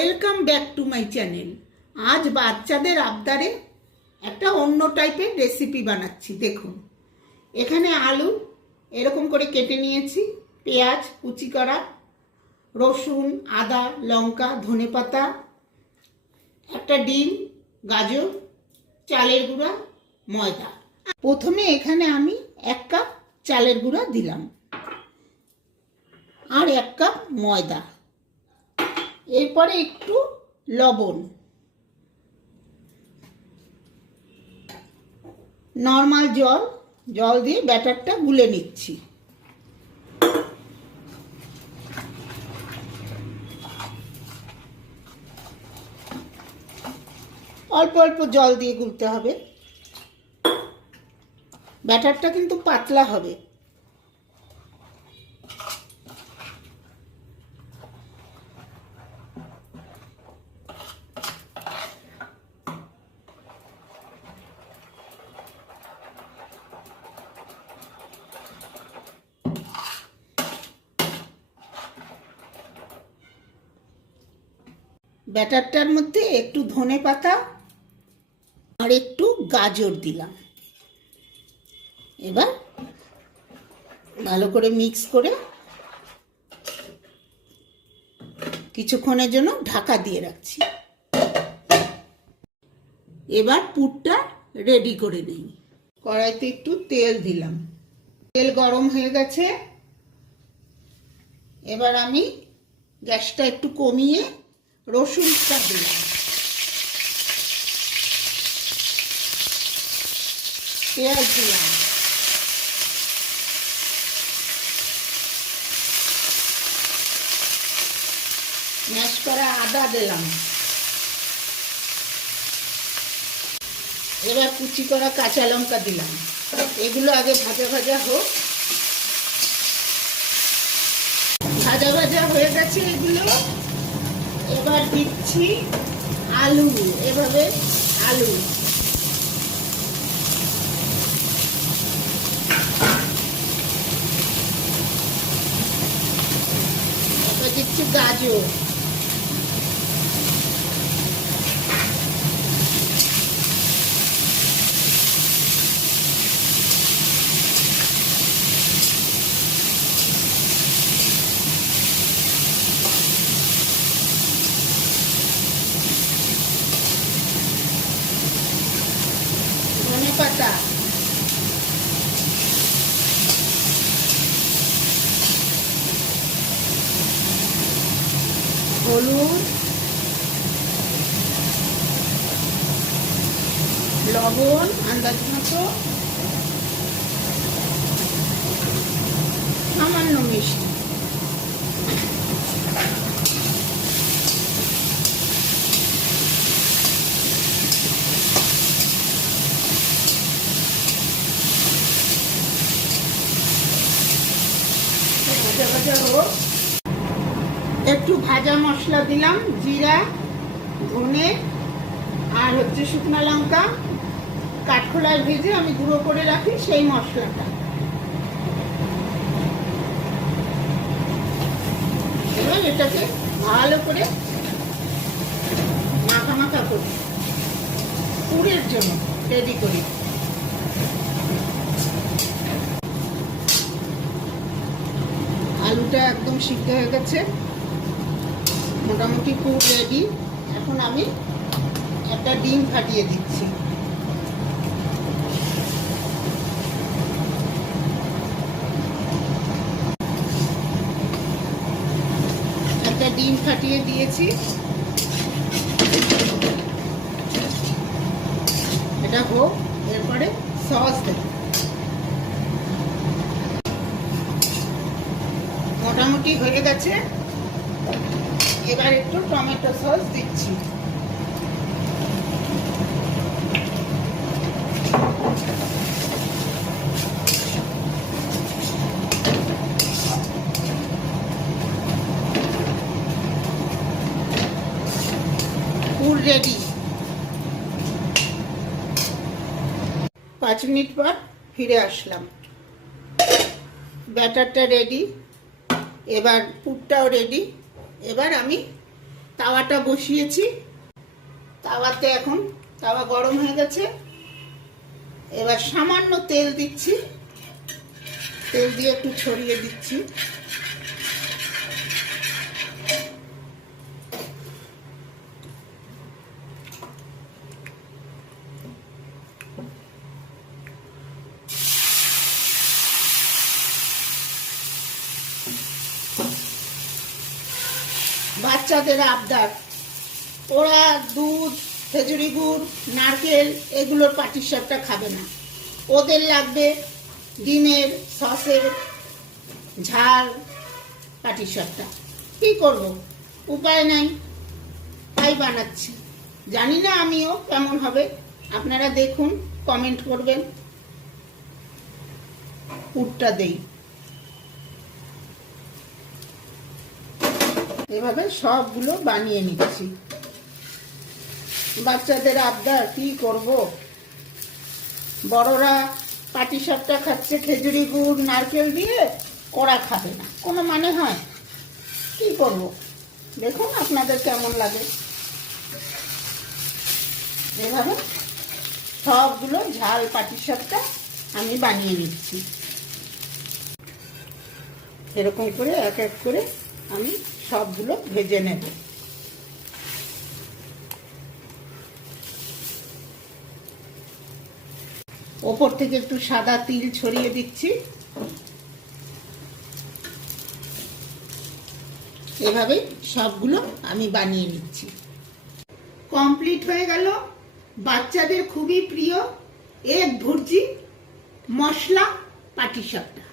Welcome back to my channel. আজ বাচ্চাদের আবদারে একটা অন্য টাইপের রেসিপি বানাচ্ছি। দেখুন, এখানে আলু এরকম করে কেটে নিয়েছি, পেঁয়াজ কুচি করা, রসুন, আদা, লঙ্কা, ধনেপাতা, একটা ডিম, গাজর, চালের গুঁড়া, ময়দা। প্রথমে এখানে আমি 1 কাপ চালের গুঁড়া দিলাম আর 1 কাপ ময়দা, এরপরে একটু লবণ, নর্মাল জল দিয়ে ব্যাটারটা গুলে নিচ্ছি। অল্প অল্প জল দিয়ে গুলতে হবে, ব্যাটারটা কিন্তু পাতলা হবে। ব্যাটারটার মধ্যে একটু ধনেপাতা আর একটু গাজর দিলাম। এবার ভালো করে মিক্স করে কিছুক্ষণের জন্য ঢাকা দিয়ে রাখছি। এবার পুরটা রেডি করে নিই। কড়াইতে একটু তেল দিলাম, তেল গরম হয়ে গেছে। এবার আমি গ্যাসটা একটু কমিয়ে রসুনটা দিলাম, পেঁয়াজ দিলাম, ম্যাশ করা আদা দিলাম, এবার কুচি করা কাঁচা লঙ্কা দিলাম। এগুলো আগে ভাজা ভাজা হোক। ভাজা ভাজা হয়ে গেছে এগুলো। এবার দিচ্ছি আলু, এভাবে আলু, এবার দিচ্ছি গাজর, ধনেপাতা, হলুদ, লবণ আন্দাজ মতো, সামান্য মিষ্টি। ভাজা ভাজা হোক। একটু ভাজা মশলা দিলাম, জিরা, ধনে আর শুকনো লঙ্কা, কাঠখোলায় ভেজে আমি গুঁড়ো করে রাখি সেই মশলাটা। এবার এটাকে ভালো করে মাখা মাখা করি, পুরের জন্য রেডি করি। আলুটা একদম সিদ্ধ হয়ে গেছে, মোটামুটি পুর রেডি। এখন আমি একটা ডিম ফাটিয়ে দিচ্ছি। একটা ডিম ফাটিয়ে দিয়েছি, এটা হোক। এরপরে সস দেব, মোটামুটি হয়ে গেছে। এবার একটু টমেটো সস দিচ্ছি। পুর রেডি। 5 মিনিট পর ফিরে আসলাম। ব্যাটারটা রেডি, এবার পুরটাও রেডি। এবার আমি তাওয়াটা বসিয়েছি। তাওয়াতে এখন তাওয়া গরম হয়ে গেছে। এবার সামান্য তেল দিচ্ছি, তেল দিয়ে একটু ছড়িয়ে দিচ্ছি। বাচ্চাদের আবদার, ওরা দুধ, খেজুরি গুড়, নারকেল এগুলোর পাটিসাপটা খাবে না। ওদের লাগবে ডিমের সসের ঝাল পাটিসাপটা। কি করব, উপায় নাই, তাই বানাচ্ছি। জানি না আমিও কেমন হবে, আপনারা দেখুন, কমেন্ট করবেন। পুরটা দেই, এভাবে সবগুলো বানিয়ে নিচ্ছি। বাচ্চাদের আবদার, কি করব। বড়রা পাটিসাপটা খাচ্ছে খেজুরি গুড় নারকেল দিয়ে, ওরা খাবে না, কোনো মানে হয়? কি করব, দেখুন আপনাদের কেমন লাগে। এভাবে সবগুলো ঝাল পাটিসাপটা আমি বানিয়ে নিচ্ছি। এরকম করে এক এক করে আমি সবগুলো ভেজে নেব। ওপর থেকে একটু সাদা তিল ছড়িয়ে দিচ্ছি। এভাবে সবগুলো আমি বানিয়ে নিচ্ছি। কমপ্লিট হয়ে গেল বাচ্চাদের খুবই প্রিয় এক ভুর্জি মশলা পাটিসাপটা।